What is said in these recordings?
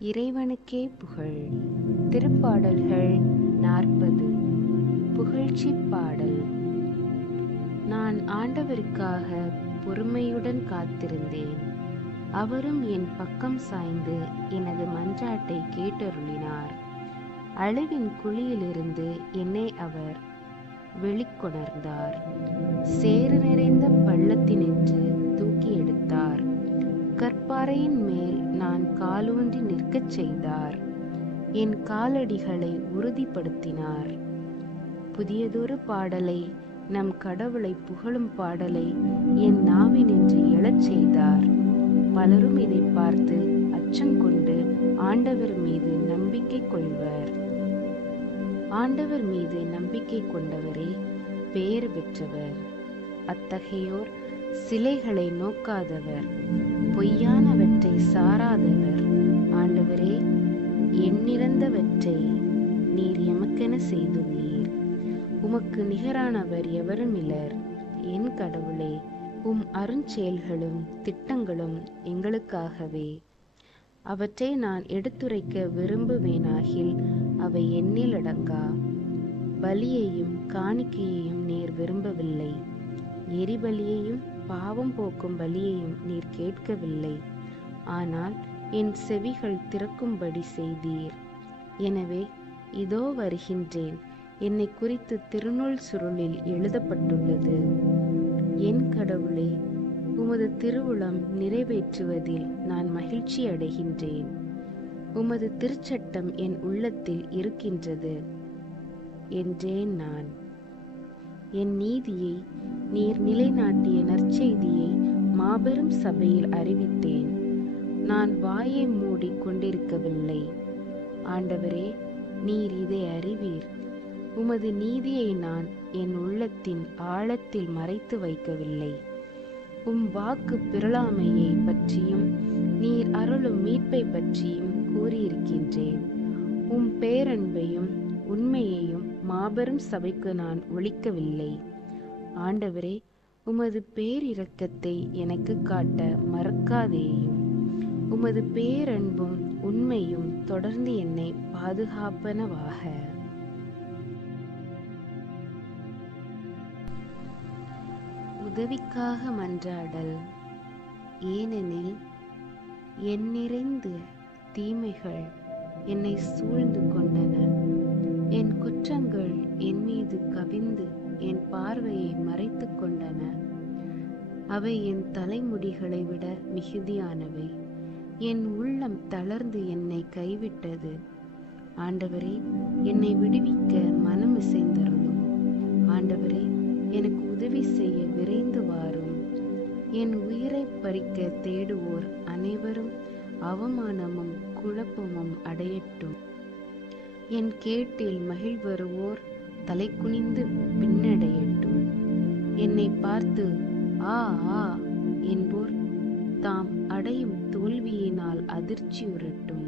இறைவனுக்கே புகழ். திருப்பாடல்கள் 40. புகழ்ச்சி பாடல். நான் ஆண்டவருக்காக பொறுமையுடன் காத்திருந்தேன். அவரும் என் பக்கம் சாய்ந்து எனது மன்றாட்டை கேட்டருளினார். அழிவின் குழியிலிருந்து என்னை அவர் வெளிக்கொணர்ந்தார். சேறு நிறைந்த பள்ளத்தினின்று தூக்கி எடுத்தார். கற்பாறையின் மேல் நான் காலூன்றி நிற்கச் செய்தார். என் காலடிகளை உறுதிப்படுத்தினார். புதியதொரு பாடலை, நம் கடவுளை புகழும் பாடலை என் நாவினின்று எழச் செய்தார். பலரும் இதை பார்த்து அச்சங்கொண்டு ஆண்டவர் மீது நம்பிக்கை கொள்வர். ஆண்டவர் மீது நம்பிக்கை கொண்டவரே பேறு பெற்றவர். அத்தகையோர் சிலைகளை நோக்காதவர், பொய்யானவற்றை சாராதவர். ஆண்டவரே, எண்ணிறந்தவற்றை நீர் எமக்கென செய்துள்ளீர். உமக்கு நிகரானவர் எவரும் இலர். என் கடவுளே, உம் அருஞ்செயல்களும் திட்டங்களும் எங்களுக்காகவே. அவற்றை நான் எடுத்துரைக்க விரும்புவேனாகில் அவை எண்ணில் அடங்கா. பலியையும் காணிக்கையையும் நீர் விரும்பவில்லை. எரிபலியையும் பாவம் போக்கும் பலியையும் நீர் கேட்கவில்லை. ஆனால் என் செவிகள் திறக்கும்படி செய்தீர். எனவே இதோ வருகின்றேன். என்னை குறித்து திருநூல் சுருளில் எழுதப்பட்டுள்ளது. என் கடவுளே, உமது திருவுளம் நிறைவேற்றுவதில் நான் மகிழ்ச்சி அடைகின்றேன். உமது திருச்சட்டம் என் உள்ளத்தில் இருக்கின்றது என்றேன் நான். என் நீதியை நீர் நிலைநாட்டிய நற்செய்தியை மாபெரும் சபையில் அறிவித்தேன். நான் வாயை மூடி கொண்டிருக்கவில்லை. ஆண்டவரே, நீர் இதை அறிவீர். உமது நீதியை நான் என் உள்ளத்தின் ஆழத்தில் மறைத்து வைக்கவில்லை. உம் வாக்கு பிறழாமையை பற்றியும் நீர் அருளும் மீட்பை பற்றியும் கூறியிருக்கின்றேன். உம் பேரன்பையும் உண்மையையும் மாபெரும் சபைக்கு நான் ஒழிக்கவில்லை. ஆண்டவரே, உமது பேரிரக்கத்தை எனக்கு காட்ட மறக்காதேயும். உமது பேரன்பும் உண்மையும் தொடர்ந்து என்னை பாதுகாப்பனவாக. உதவிக்காக மன்றாடல். ஏனெனில் என் நிறைந்த தீமைகள் என்னை சூழ்ந்து கொண்டன. என் குற்றங்கள் என் மீது கவிந்து என் பார்வையை மறைத்து கொண்டன. அவை என் தலைமுடிகளை விட மிகுதியானவை. என் உள்ளம் தளர்ந்து என்னை கைவிட்டது. ஆண்டவரே, என்னை விடுவிக்க மனம் இசைந்தருளும். ஆண்டவரே, எனக்கு உதவி செய்ய விரைந்து வாரும். என் உயிரை பறிக்க தேடுவோர் அனைவரும் அவமானமும் குழப்பமும் அடையட்டும். என் கேட்டில் மகிழ்வருவோர் தலை குனிந்து பின்னடையட்டும். என்னை பார்த்து ஆ ஆ என்போர் தாம் அடையும் தோல்வியினால் அதிர்ச்சியுறட்டும்.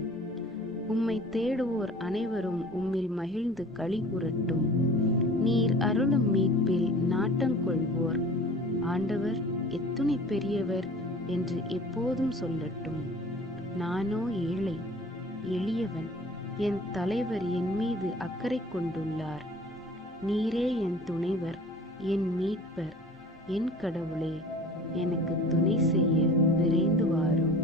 உம்மை தேடுவோர் அனைவரும் உம்மில் மகிழ்ந்து களி கூறட்டும். நீர் அருளும் மீட்பில் நாட்டங்கொள்வோர் ஆண்டவர் எத்துணை பெரியவர் என்று எப்போதும் சொல்லட்டும். நானோ ஏழை எளியவன். என் தலைவர் என் மீது அக்கறை கொண்டுள்ளார். நீரே என் துணைவர், என் மீட்பர். என் கடவுளே, எனக்கு துணை செய்ய விரைந்து வாரும்.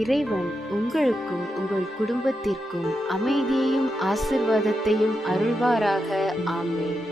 இறைவன் உங்களுக்கும் உங்கள் குடும்பத்திற்கும் அமைதியையும் ஆசீர்வாதத்தையும் அருள்வாராக. ஆமென்.